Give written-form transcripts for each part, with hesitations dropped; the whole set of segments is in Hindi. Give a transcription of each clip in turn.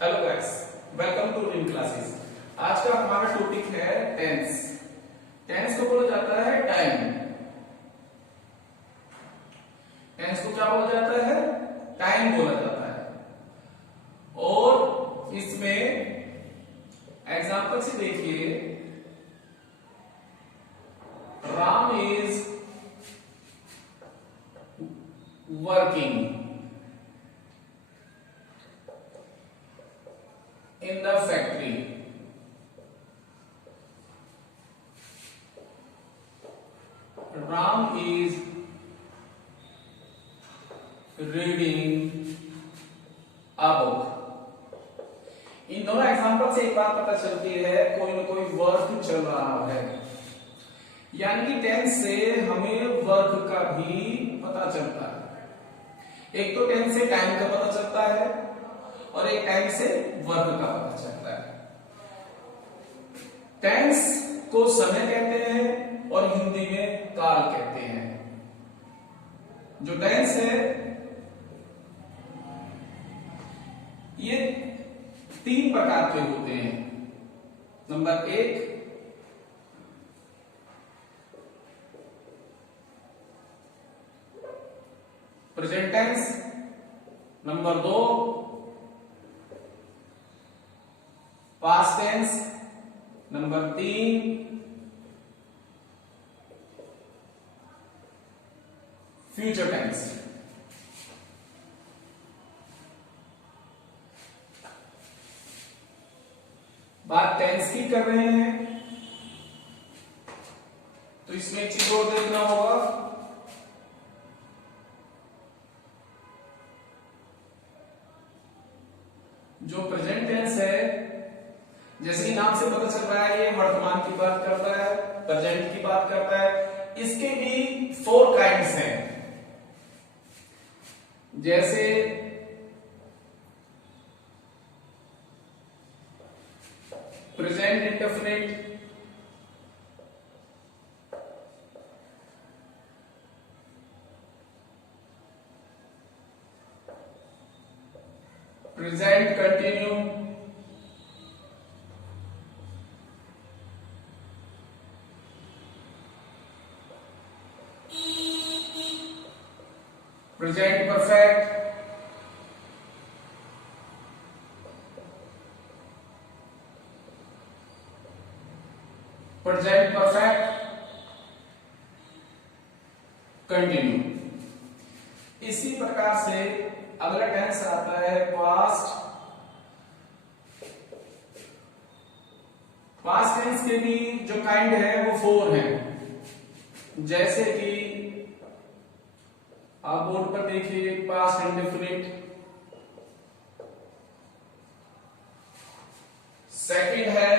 Hello guys, welcome to in classes. आज का हमारा टॉपिक है टेंस। टेंस को बोला जाता है टाइम। टेंस को क्या बोला जाता है? टाइम बोला जाता है। और इसमें एग्जांपल से देखिए, Ram is working in the factory. Ram is reading a book. इन दोनों एग्जांपल से एक बात पता चलती है, कोई ना कोई वर्क चल रहा है। यानी कि टेंस से हमें वर्क का भी पता चलता है। एक तो टेंस से टाइम का पता चलता है और एक टाइम से वर्क का पता चलता है। टेंस को समय कहते हैं और हिंदी में काल कहते हैं। जो टेंस है ये तीन प्रकार के होते हैं। नंबर एक, प्रेजेंट टेंस। नंबर दो, पास्ट टेंस। नंबर तीन, फ्यूचर टेंस। बात टेंस की कर रहे हैं तो इसमें एक चीज और देखना होगा, जो प्रेजेंट टेंस है, जैसे कि नाम से पता चल रहा है, ये वर्तमान की बात करता है, प्रेजेंट की बात करता है। इसके भी 4 काइंड्स हैं। जैसे present indefinite, present continue, present perfect, present perfect continue. इसी प्रकार से अगला टेंस आता है पास्ट। पास्ट टेंस के भी जो काइंड है वो 4 हैं। जैसे कि आप बोर्ड पर देखिए, पास्ट इंडेफिनिट, सेकंड है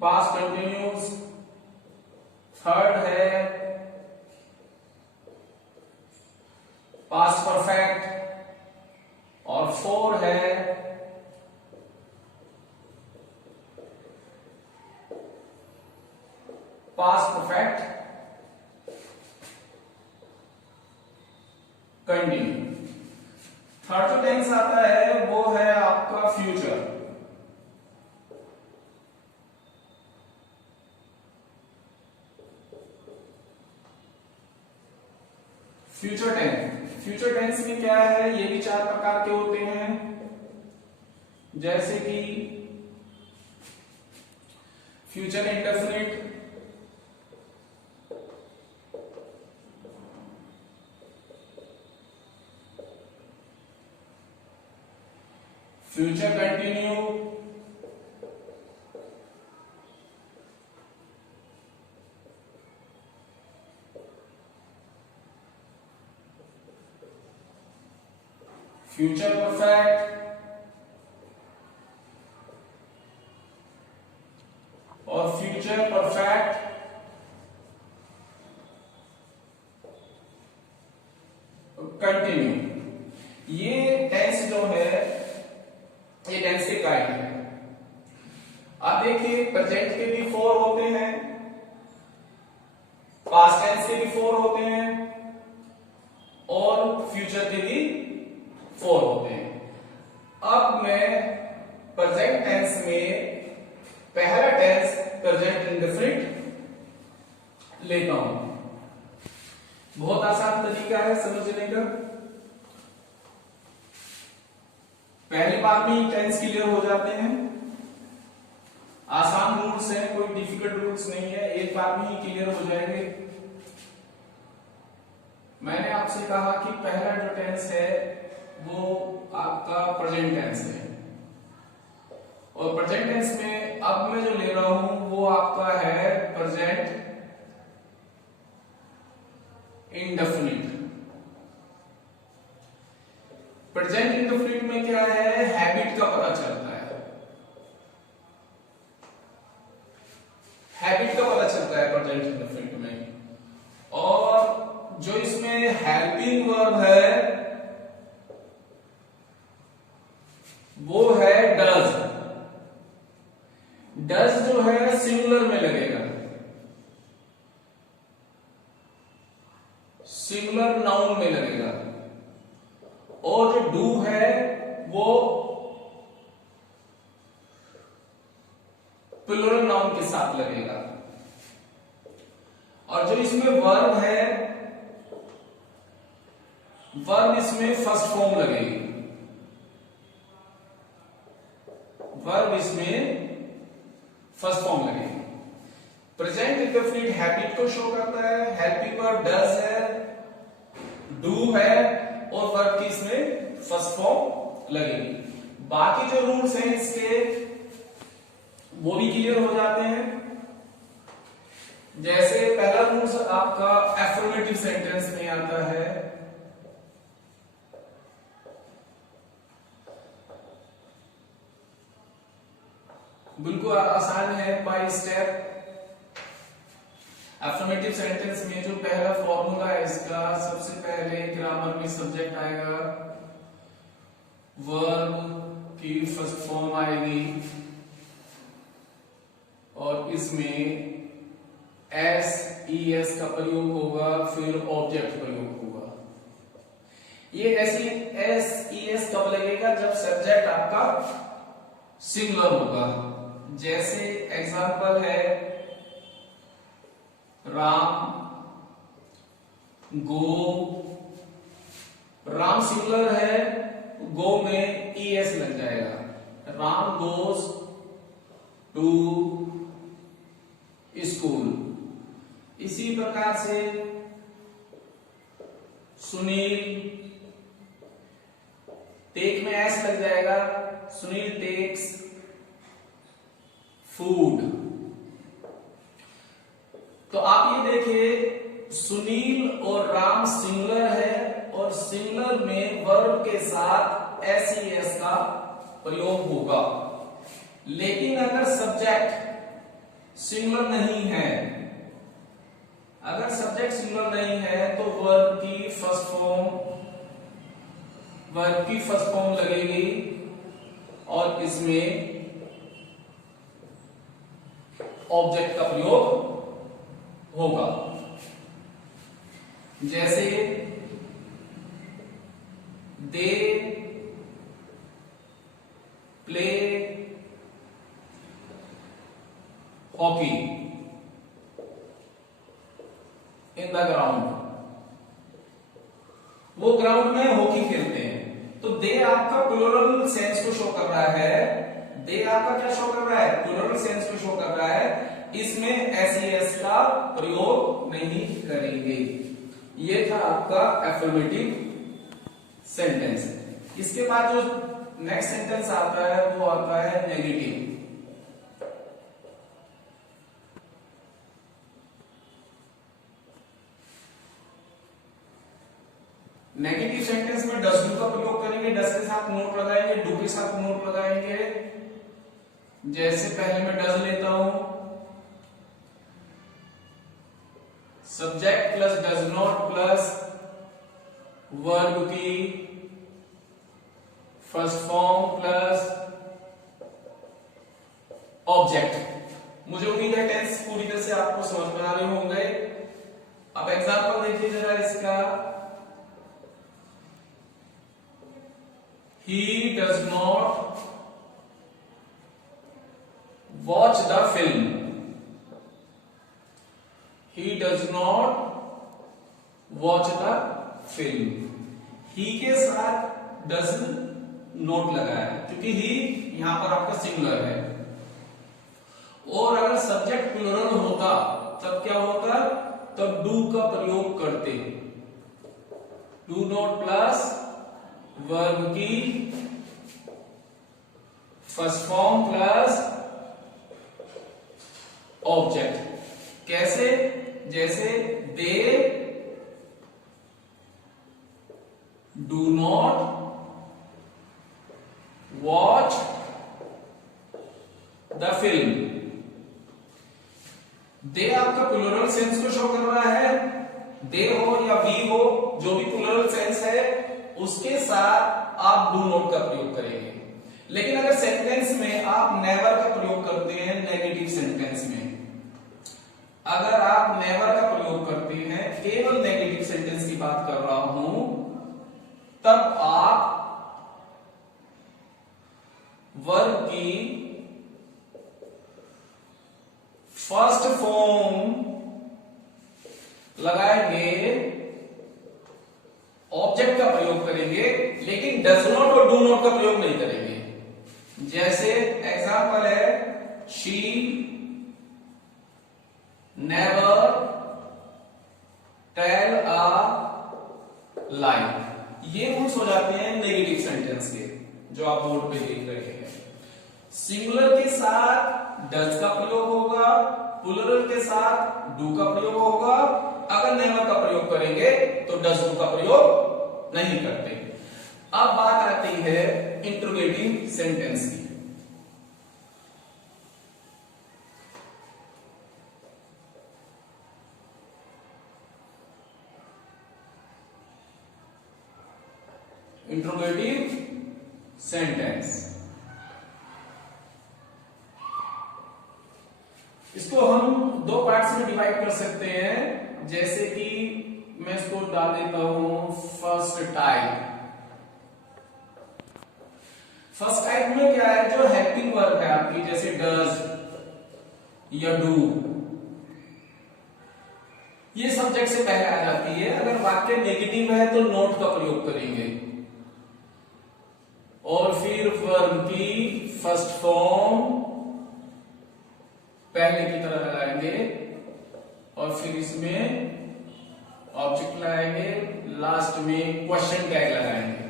पास्ट कंटिन्यूस, थर्ड है पास्ट परफेक्ट और 4 है पास्ट परफेक्ट कंटिन्यू। थर्ड जो टेंस आता है वो है आपका फ्यूचर। फ्यूचर टेंस में क्या है, ये भी 4 प्रकार के होते हैं। जैसे कि future indefinite, future continue, future perfect और फ्यूचर परफेक्ट कंटिन्यू। ये टेंस जो है ये टेंस के काइंड है। आप देखिए, प्रेजेंट के भी 4 होते हैं, पास्ट टेंस के भी 4 होते हैं, बहुत आसान तरीका है समझने का। पहली बार में ही टेंस क्लियर हो जाते हैं। आसान रूल्स हैं, कोई डिफिकल्ट रूल्स नहीं है, एक बार में ही क्लियर हो जाएंगे। मैंने आपसे कहा कि पहला जो टेंस है वो आपका प्रेजेंट टेंस है, और प्रेजेंट टेंस में अब मैं जो ले रहा हूं वो आपका है प्रेजेंट इंडेफिनिट। प्रेजेंट इंडेफिनिट में क्या है, हैबिट का पता चलता है, हैबिट का पता चलता है प्रेजेंट इंडेफिनिट में। और जो इसमें हेल्पिंग वर्ब है वो है डज। डज जो है सिंगुलर में लगेगा, सिंगुलर नाउन में लगेगा, और जो डू है वो प्लूरल नाउन के साथ लगेगा। और जो इसमें वर्ब है, वर्ब इसमें फर्स्ट फॉर्म लगेगी, वर्ब इसमें फर्स्ट फॉर्म लगेगी। प्रेजेंट इंडेफिनिट हैबिट को शो करता है, हेल्पिंग वर्ब डज है, डू है, और वर्ब की इसमें फर्स्ट फॉर्म लगेगी। बाकी जो रूल्स हैं इसके वो भी क्लियर हो जाते हैं। जैसे पहला रूल्स आपका एफर्मेटिव सेंटेंस में आता है, बिल्कुल आसान है, बाय स्टेप। एफर्मेटिव सेंटेंस में जो पहला फॉर्मूला है इसका, सबसे पहले ग्रामर में सब्जेक्ट आएगा, वर्ब की फर्स्ट फॉर्म आएगी, और इसमें एस ई एस का प्रयोग होगा, फिर ऑब्जेक्ट प्रयोग होगा। ये ऐसी एस ई एस कब लगेगा, जब सब्जेक्ट आपका सिंगुलर होगा। जैसे एग्जांपल है राम गो, राम सिंगुलर है, गो में ई एस लग जाएगा, राम गोज टू स्कूल। इसी प्रकार से सुनील, टेक में एस लग जाएगा, सुनील टेक्स फूड। तो आप ये देखिए, सुनील और राम सिंगुलर है, और सिंगुलर में वर्ब के साथ एस ई एस का प्रयोग होगा। लेकिन अगर सब्जेक्ट सिंगुलर नहीं है, अगर सब्जेक्ट सिंगुलर नहीं है, तो वर्ब की फर्स्ट फॉर्म लगेगी, और इसमें ऑब्जेक्ट का प्रयोग होगा। जैसे they play hockey in the ground, वो ग्राउंड में हॉकी खेलते हैं। तो दे आपका प्लूरल सेंस को शो कर रहा है, दे आपका क्या शो कर रहा है, प्लूरल सेंस को शो कर रहा है, इसमें एस का प्रयोग नहीं करेंगे। ये था आपका एफर्मेटिव सेंटेंस। इसके बाद जो नेक्स्ट सेंटेंस आता है वो आता है नेगेटिव। नेगेटिव सेंटेंस में डस डू का प्रयोग करेंगे, डस के साथ नोट लगाएंगे, डू के साथ नोट लगाएंगे। जैसे पहले मैं डज लेता हूं, subject plus does not plus verb की फर्स्ट फॉर्म प्लस ऑब्जेक्ट। मुझे उम्मीद है टेंस पूरी तरह से आपको समझ में आ रहे होंगे। अब एग्जांपल देखिए जरा इसका, he does not watch the film, he does not watch the film. He के साथ डज नोट लगा है क्योंकि ही यहां पर आपका सिंगुलर है। और अगर सब्जेक्ट प्लूरल होता तब क्या होता, तब डू का प्रयोग करते। डू नॉट प्लस वर्ब की फर्स्ट फॉर्म प्लस ऑब्जेक्ट। कैसे? जैसे they do not watch the film. They आपका प्लूरल सेंस को शो कर रहा है। दे हो या वी हो, जो भी प्लूरल सेंस है उसके साथ आप डू नॉट का प्रयोग करेंगे। लेकिन अगर सेंटेंस में आप नेवर का प्रयोग करते हैं, नेगेटिव सेंटेंस में अगर आप नेवर का प्रयोग करते हैं, केवल नेगेटिव सेंटेंस की बात कर रहा हूं, तब आप वर्ब की फर्स्ट फॉर्म लगाएंगे, ऑब्जेक्ट का प्रयोग करेंगे, लेकिन डज नॉट और डू नॉट का प्रयोग नहीं करेंगे। जैसे एग्जांपल है शी नेवर टेल अ लाई। ये रूल्स हो जाते हैं नेगेटिव सेंटेंस के, जो आप बोर्ड पे देख रहे हैं। सिंगुलर के साथ डज का प्रयोग होगा, प्लूरल के साथ डू का प्रयोग होगा। अगर नेवर का प्रयोग करेंगे तो डज डू का प्रयोग नहीं करते। अब बात आती है इंट्रोगेटिव सेंटेंस की। इंट्रोगेटिव सेंटेंस, इसको हम दो पार्ट्स में डिवाइड कर सकते हैं। जैसे कि मैं इसको डाल देता हूं फर्स्ट टाइप। फर्स्ट टाइप में क्या है, जो हेल्पिंग वर्ब है आपकी, जैसे डज या डू, ये सब्जेक्ट से पहले आ जाती है। अगर वाक्य नेगेटिव है तो नॉट का प्रयोग करेंगे और फिर वर्ब की फर्स्ट फॉर्म पहले की तरह लगाएंगे और फिर इसमें ऑब्जेक्ट लगाएंगे, लास्ट में क्वेश्चन टैग लगाएंगे।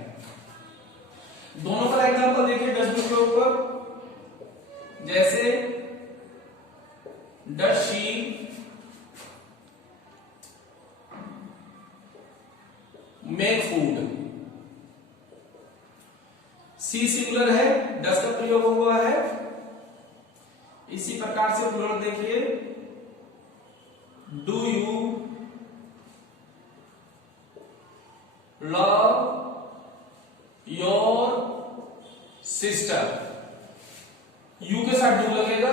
दोनों का एग्जांपल देखिए डज डू के ऊपर। जैसे does she make food. She singular है, डज का प्रयोग हुआ है। इसी प्रकार से प्लूरल देखिए, do you love your sister. You के साथ डू लगेगा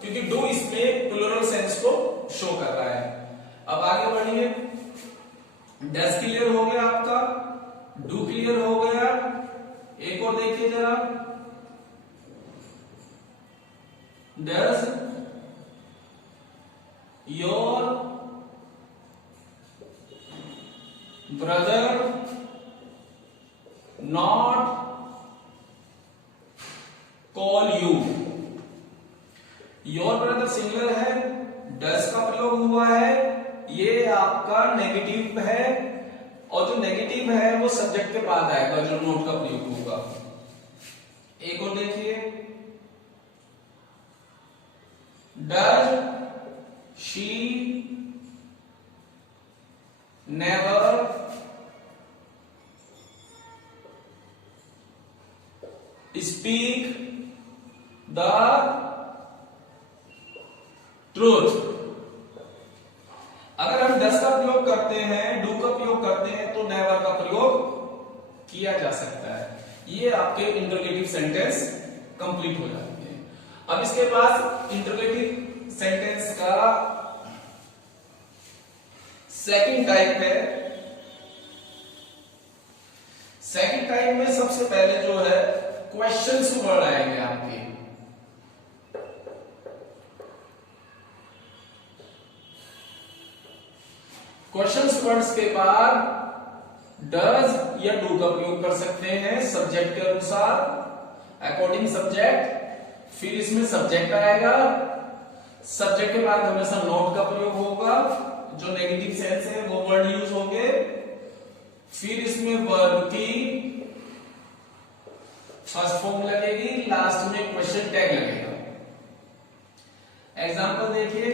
क्योंकि डू इसमें प्लूरल सेंस को शो कर रहा है। अब आगे बढ़िए, डज क्लियर हो गया आपका, डू क्लियर हो गया। एक और देखिए जरा, does your brother not call you. Your brother singular है, डज का प्रयोग हुआ है, ये आपका नेगेटिव है और जो नेगेटिव है वो सब्जेक्ट के बाद आएगा, जो नोट का प्रयोग होगा। एक और देखिए, does she never speak the truth. अगर हम डज का प्रयोग करते हैं, डू का प्रयोग करते हैं, तो नेवर का प्रयोग किया जा सकता है। ये आपके इंटरोगेटिव सेंटेंस कंप्लीट हो जाते हैं। अब इसके बाद इंटरोगेटिव सेंटेंस का सेकंड टाइप है। सेकंड टाइप में सबसे पहले जो है क्वेश्चंस वर्ड आएंगे आपके। क्वेश्चंस वर्ड्स के बाद डज या डू का प्रयोग कर सकते हैं सब्जेक्ट के अनुसार, अकॉर्डिंग सब्जेक्ट। फिर इसमें सब्जेक्ट आएगा, सब्जेक्ट के बाद हमेशा नॉट का प्रयोग होगा, जो नेगेटिव सेंस है वो वर्ड यूज होंगे। फिर इसमें वर्ब की फर्स्ट फॉर्म लगेगी, लास्ट में क्वेश्चन टैग लगेगा। एग्जांपल देखिए,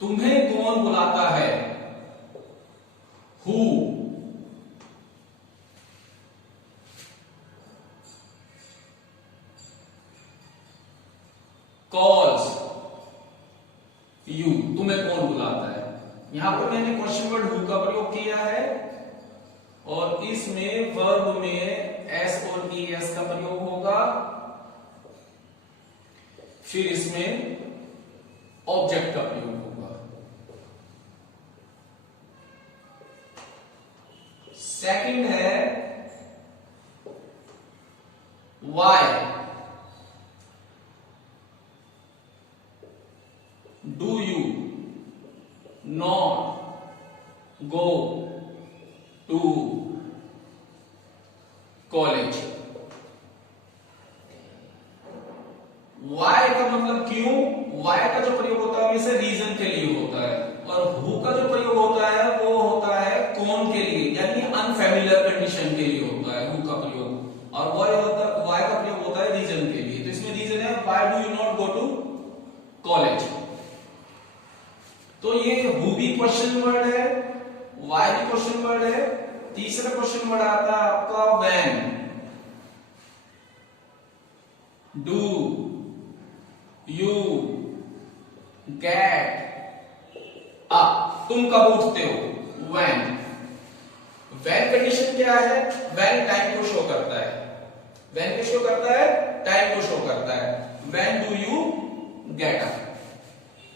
तुम्हें कौन बुलाता है, हु। कॉल्स यू, तुम्हें कौन बुलाता है। यहां पर मैंने क्वेश्चन वर्ड हु का प्रयोग किया है और इसमें वर्ब में एस और ईएस का प्रयोग होगा। फिर इसमें ऑब्जेक्ट का प्रयोग होगा। सेकंड है Y. Do you not go to college? Why का मतलब क्यों। Why का जो प्रयोग होता है हमेशा रीजन के लिए होता है, और who का जो प्रयोग होता है वो होता है कौन के लिए, यानी अनफैमिलियर कंडीशन के लिए होता है who का प्रयोग, और why का प्रयोग होता है रीजन के लिए। तो इसमें रीजन है why do you not go to college। तो ये हु भी क्वेश्चन वर्ड है, वाई भी क्वेश्चन वर्ड है। तीसरा क्वेश्चन वर्ड आता है आपका when. Do you get up, तुम कब उठते हो, व्हेन। व्हेन कंडीशन क्या है, व्हेन टाइम को शो करता है, व्हेन को शो करता है, टाइम को शो करता है। When do you get up.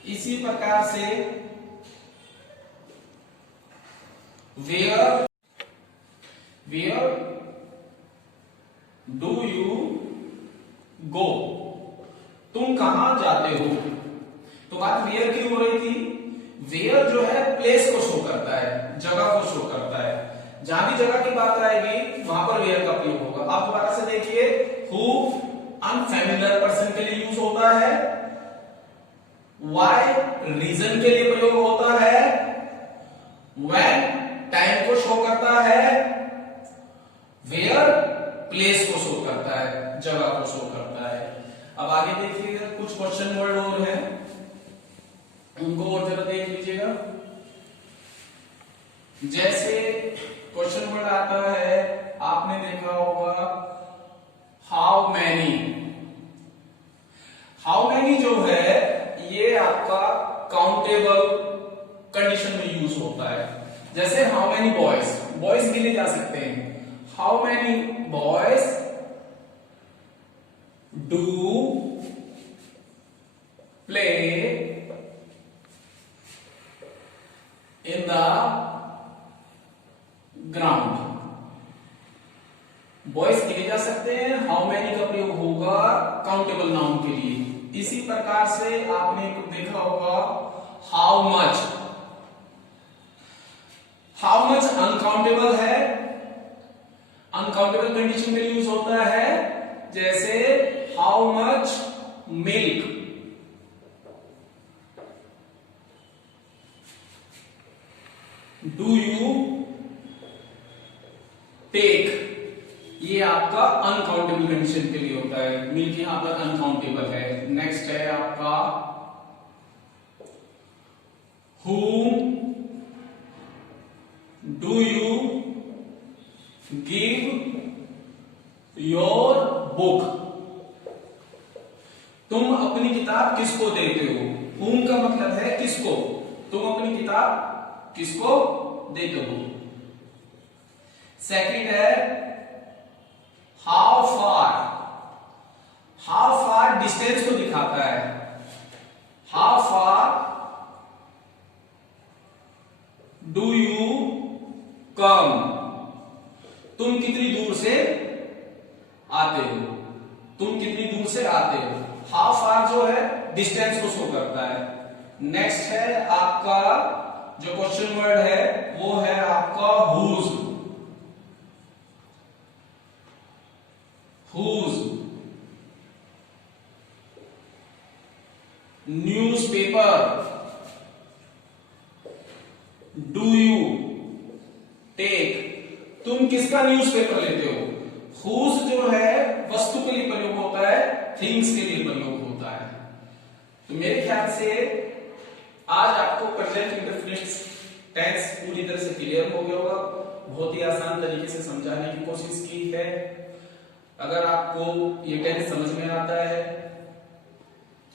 इसी प्रकार से वेयर डू यू गो, तुम कहां जाते हो। तो बात वेयर की हो रही थी। वेयर जो है प्लेस को शो करता है, जगह को शो करता है। जहां भी जगह की बात आएगी वहां पर वेयर का प्रयोग होगा। आप दोबारा से देखिए, हु अनफैमिलियर पर्सन के लिए यूज होता है, वाई रीजन के लिए प्रयोग होता है, व्हेन टाइम को शो करता है, वेयर प्लेस को शो करता है, जगह को शो करता है। अब आगे देखिएगा, कुछ क्वेश्चन वर्ड और हैं, उनको और जरा देख लीजिएगा। जैसे क्वेश्चन वर्ड आता है, आपने देखा होगा हाउ मैनी। हाउ मैनी जो है ये आपका काउंटेबल कंडीशन में यूज होता है। जैसे हाउ मैनी बॉयज, बॉयज गिने जा सकते हैं। How many boys do play in the ground. Boys गिने जा सकते हैं, हाउ मैनी का प्रयोग होगा काउंटेबल नाउन के लिए। इसी प्रकार से आपने देखा होगा how much. How much uncountable है, अनकाउंटेबल कंडीशन में यूज होता है। जैसे how much milk, do you take, ये आपका अनकाउंटेबल कंडीशन के लिए होता है। मिल्क यहां पर अनकाउंटेबल है। नेक्स्ट है आपका whom do you give your book, तुम अपनी किताब किसको देते हो। whom का मतलब है किसको, तुम अपनी किताब किसको देते हो। सेकंड है how far. How far distance को दिखाता है। How far do you come, तुम कितनी दूर से आते हो, तुम कितनी दूर से आते हो। हाउ फार जो है डिस्टेंस को शो करता है। नेक्स्ट है आपका जो क्वेश्चन वर्ड है वो है आपका whose। Newspaper, do you take, तुम किसका न्यूज़पेपर लेते हो। whose जो है वस्तु के लिए प्रयोग होता है, थिंग्स के लिए प्रयोग होता है। तो मेरे ख्याल से आज आपको प्रेजेंट इंडेफिनिट टेंस पूरी तरह से क्लियर हो गया होगा। बहुत ही आसान तरीके से समझाने की कोशिश की है। अगर आपको ये टेंस समझ में आता है,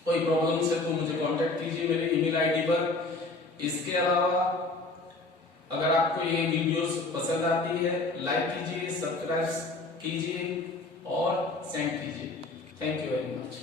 कोई प्रॉब्लम है तो मुझे कांटेक्ट कीजिए मेरे ईमेल आईडी पर। इसके अलावा अगर आपको ये वीडियोस पसंद आती है, लाइक कीजिए, सब्सक्राइब कीजिए और सेंड कीजिए। Thank you very much.